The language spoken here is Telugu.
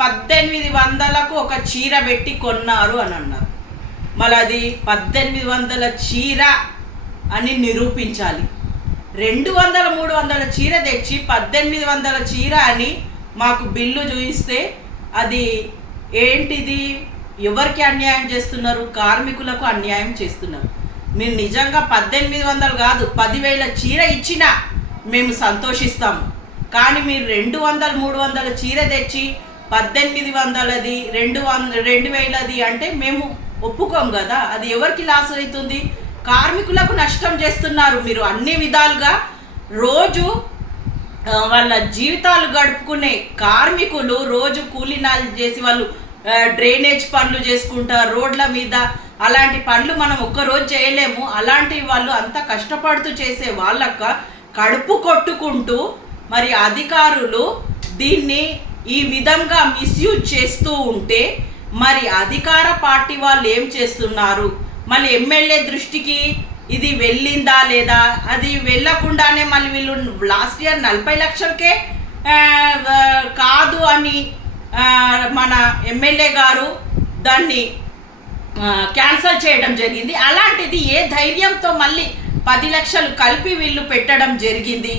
1800కు ఒక చీర పెట్టి కొన్నారు అని అన్నారు. మళ్ళీ అది 1800 చీర అని నిరూపించాలి. 200 300 చీర తెచ్చి 1800 చీర అని మాకు బిల్లు చూపిస్తే అది ఏంటిది? ఎవరికి అన్యాయం చేస్తున్నారు? కార్మికులకు అన్యాయం చేస్తున్నారు. మీరు నిజంగా 1800 కాదు 10,000 చీర ఇచ్చినా మేము సంతోషిస్తాము. కానీ మీరు 200 300 చీర తెచ్చి 1800ది 2000ది అంటే మేము ఒప్పుకోం కదా. అది ఎవరికి లాస్ అవుతుంది? కార్మికులకు నష్టం చేస్తున్నారు మీరు అన్ని విధాలుగా. రోజు వాళ్ళ జీవితాలు గడుపుకునే కార్మికులు రోజు కూలీనాలు చేసి వాళ్ళు డ్రైనేజ్ పనులు చేసుకుంటారు రోడ్ల మీద. అలాంటి పనులు మనం ఒక్కరోజు చేయలేము. అలాంటి వాళ్ళు అంత కష్టపడుతూ చేసే వాళ్ళక కడుపు కొట్టుకుంటూ మరి అధికారులు దీన్ని ఈ విధంగా మిస్యూజ్ చేస్తూ ఉంటే మరి అధికార పార్టీ వాళ్ళు ఏం చేస్తున్నారు? మళ్ళీ ఎమ్మెల్యే దృష్టికి ఇది వెళ్ళిందా లేదా? అది వెళ్ళకుండానే మళ్ళీ వీళ్ళు లాస్ట్ ఇయర్ 40 లక్షలకే కాదు అని మన ఎమ్మెల్యే గారు దాన్ని క్యాన్సల్ చేయడం జరిగింది. అలాంటిది ఏ ధైర్యంతో మళ్ళీ 10 లక్షలు కలిపి వీళ్ళు పెట్టడం జరిగింది?